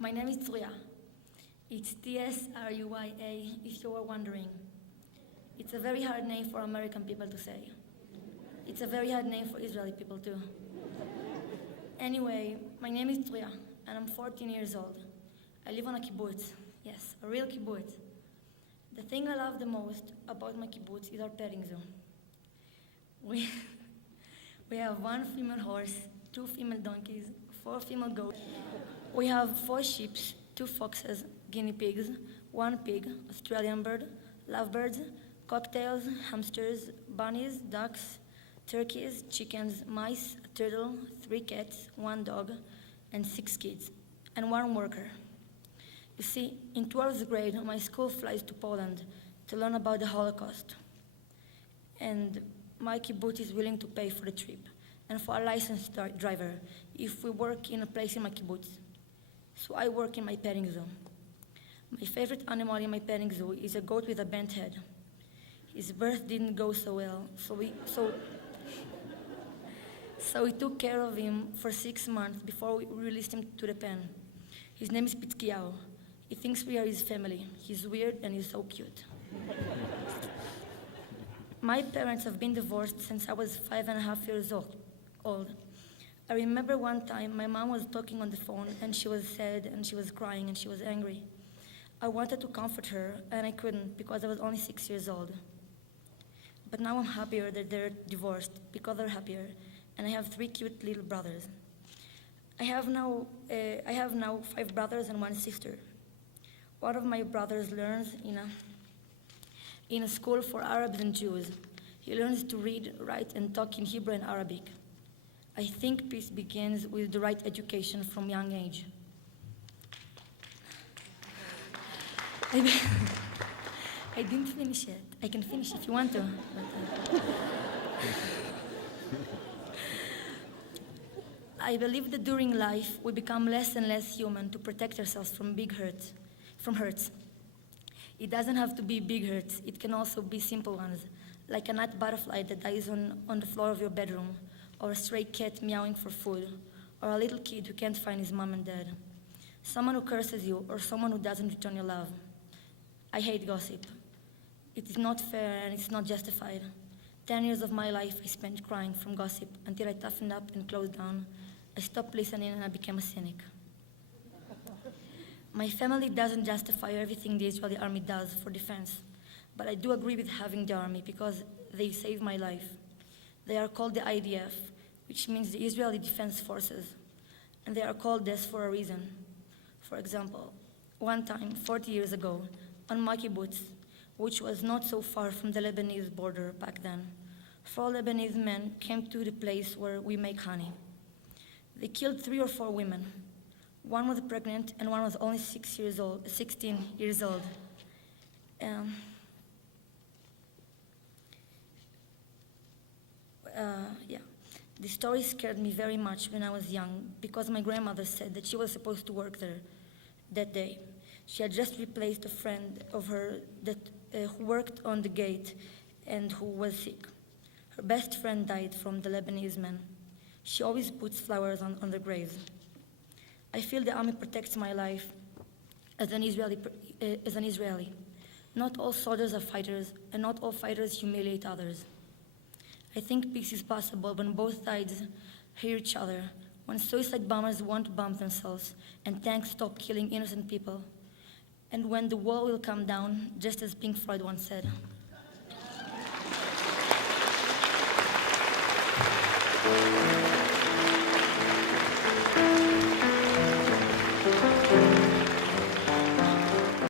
My name is Truya. It's T-S-R-U-Y-A, if you were wondering. It's a very hard name for American people to say. It's a very hard name for Israeli people too. Anyway, my name is Truya, and I'm 14 years old. I live on a kibbutz. Yes, a real kibbutz. The thing I love the most about my kibbutz is our petting zoo. We have 1 female horse, 2 female donkeys, 4 female goats. We have 4 sheep, 2 foxes, guinea pigs, 1 pig, Australian bird, lovebirds, cocktails, hamsters, bunnies, ducks, turkeys, chickens, mice, a turtle, 3 cats, 1 dog, and 6 kids, and 1 worker. You see, in 12th grade, my school flies to Poland to learn about the Holocaust. And my kibbutz is willing to pay for the trip and for a licensed driver if we work in a place in my kibbutz. So I work in my petting zoo. My favorite animal in my petting zoo is a goat with a bent head. His birth didn't go so well, so we took care of him for 6 months before we released him to the pen. His name is Pitzkiao. He thinks we are his family. He's weird and he's so cute. My parents have been divorced since I was 5.5 years old. I remember one time my mom was talking on the phone and she was sad and she was crying and she was angry. I wanted to comfort her and I couldn't because I was only 6 years old. But now I'm happier that they're divorced because they're happier, and I have 3 cute little brothers. I have now 5 brothers and 1 sister. One of my brothers learns in a school for Arabs and Jews. He learns to read, write, and talk in Hebrew and Arabic. I think peace begins with the right education from young age. I didn't finish yet. I can finish if you want to. I believe that during life we become less and less human to protect ourselves from hurts. It doesn't have to be big hurts. It can also be simple ones, like a night butterfly that dies on the floor of your bedroom, or a stray cat meowing for food, or a little kid who can't find his mom and dad. Someone who curses you, or someone who doesn't return your love. I hate gossip. It is not fair and it's not justified. 10 years of my life I spent crying from gossip until I toughened up and closed down. I stopped listening and I became a cynic. My family doesn't justify everything the Israeli army does for defense, but I do agree with having the army because they saved my life. They are called the IDF, which means the Israeli Defense Forces, and they are called this for a reason. For example, one time, 40 years ago, on my kibbutz, which was not so far from the Lebanese border back then, 4 Lebanese men came to the place where we make honey. They killed 3 or 4 women. 1 was pregnant and 1 was only 16 years old. The story scared me very much when I was young because my grandmother said that she was supposed to work there that day. She had just replaced a friend of her who worked on the gate and who was sick. Her best friend died from the Lebanese men. She always puts flowers on their graves. I feel the army protects my life as an Israeli. Not all soldiers are fighters, and not all fighters humiliate others. I think peace is possible when both sides hear each other, when suicide bombers won't bomb themselves, and tanks stop killing innocent people, and when the wall will come down, just as Pink Floyd once said.